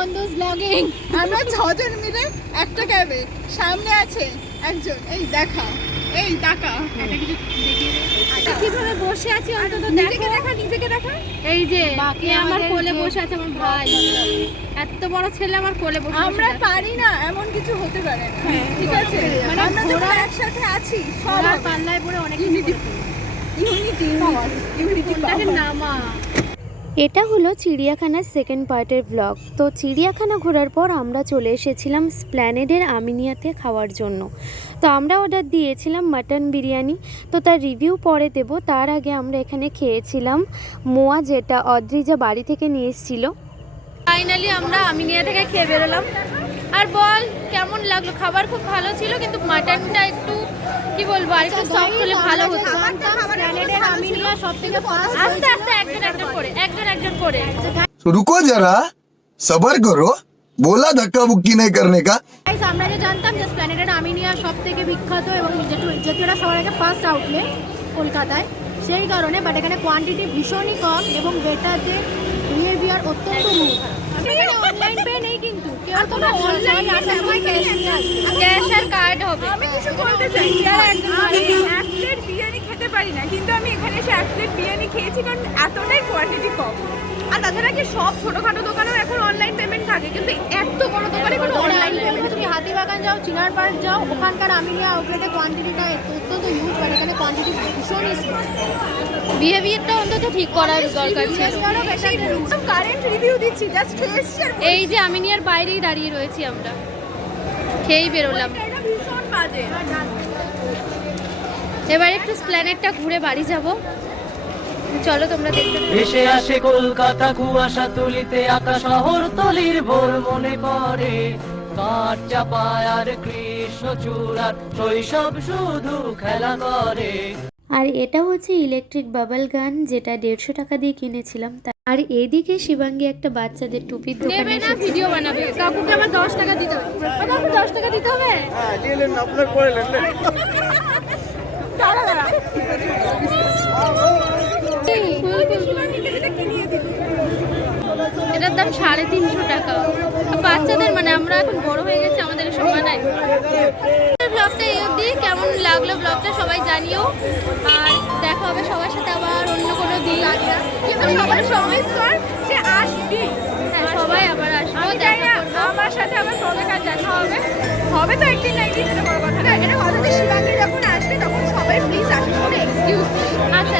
বন্ধুস blogging. আমরা 6 জন মিলে একটা ক্যাবে, সামনে আছে একজন, এই দেখা, এই টাকা এটা কিছু দেখিয়ে দে। কিভাবে বসে আছি অন্তত দেখো, নিজেকে দেখা। এই যে এ আমার কোলে বসে আছে আমার ভাই, এত বড় ছেলে আমার কোলে বসে। আমরা পারি না এমন কিছু হতে পারে না, ঠিক আছে? মানে আমরা যখন একসাথে আছি সবার পাল্লায় পড়ে অনেক ইউনিটি নামা। এটা হলো চিড়িয়াখানার সেকেন্ড পার্টের ব্লগ। তো চিড়িয়াখানা ঘোরার পর আমরা চলে এসেছিলাম স্প্ল্যানেডের আমিনিয়াতে খাওয়ার জন্য। তো আমরা অর্ডার দিয়েছিলাম মাটন বিরিয়ানি, তো তার রিভিউ পরে দেব। তার আগে আমরা এখানে খেয়েছিলাম মোয়া, যেটা অদ্রিজা বাড়ি থেকে নিয়ে এসেছিল। ফাইনালি আমরা আমিনিয়া থেকে খেয়ে বেরোলাম। আর বল কেমন লাগলো? খাবার খুব ভালো ছিল, কিন্তু মাটনটা একটু কি বলবো, আর একটু সফট হলে ভালো হতো। আমিনিয়া সবথেকে ফার্স্ট। আস্তে আস্তে একজন একজন করে रुको जरा सबर करो, बोला धक्का बुक्की नहीं करने का। গাইস, আমরা যে জানতাম যে স্প্ল্যানেডের আমিনিয়া সবথেকে বিখ্যাত এবং যেটা সবার আগে ফার্স্ট আউটলেট কলকাতায়, সেই কারণে। বাট এখানে কোয়ান্টিটি ভীষণই কম এবং বেটার যে বিহেভিয়ার অত্যন্ত রুড। অনলাইন পে নেই, কিন্তু কেউ কোনো অনলাইন ক্যাশ আর কার্ড হবে। আমি কিছু বলতে চাই, আমি এক প্লেট বিরিয়ানি খেতে পারি না, কিন্তু আমি এখানে এসে এক প্লেট বিরিয়ানি খেয়েছি, কারণ এতটাই কোয়ান্টিটি কম। আর তাছাড়া কি সব ছোটখাটো দোকানেও এখন অনলাইন পেমেন্ট থাকে, কিন্তু এত বড় দোকানে কোনো অনলাইন পেমেন্ট। তুমি হাতিবাগান যাও, চিনার পার্ক যাও, ওখানকার আমিনিয়া আউটলেটে কোয়ান্টিটিটা অত্যন্ত ইউজ, আর এখানে কোয়ান্টিটি ভীষণই স্মল। বিহেভিয়ারটা অন্তত ঠিক করার দরকার ছিল। কারেন্ট রিভিউ দিচ্ছি, জাস্ট টেস্ট। এই যে আমিনিয়ার বাইরেই দাঁড়িয়ে রয়েছি আমরা, খেয়েই বেরোলাম। ভীষণ বাজে। এবার একটু স্প্ল্যানেডটা ঘুরে বাড়ি যাব, চলো তোমরা দেখতে। এসে আসে কলকাতা কুয়াশা তুলিতে, আকাশ শহর তলির ভোর মনে পড়ে, কাঠ চাপায় আর কৃষ্ণচূড়ার শৈশব শুধু খেলা করে। আর এটা হচ্ছে ইলেকট্রিক বাবল গান, যেটা 150 টাকা দিয়ে কিনেছিলাম। আর এদিকে শিবাঙ্গী একটা বাচ্চাদের টুপির দোকানে এসেছে। ভিডিও বানাবে, কাকুকে আমার 10 টাকা দিতে হবে। কাকু 10 টাকা দিতে হবে। হ্যাঁ, নিয়ে নেন, আপনার পরে নেন। দাঁড়া দাঁড়া, এটার দাম 350 টাকা। বাচ্চাদের, মানে আমরা এখন বড় হয়ে গেছি, আমাদের সময় নাই। ব্লগটা এই অবধি। কেমন লাগলো ব্লগটা সবাই জানিও, আর দেখা হবে সবার সাথে আবার অন্য কোনো দিন। কিন্তু সবাই প্রমিস কর যে আসবি। হ্যাঁ, সবাই আবার আসবো, দেখা করবো। আমার সাথে আবার কবে কাজ দেখা হবে, হবে তো একদিন না একদিন, এটা বড় কথা না। এটা কথা যে শিবাঙ্গী যখন আসবে তখন সবাই প্লিজ আসবে, কোনো এক্সকিউজ। আচ্ছা,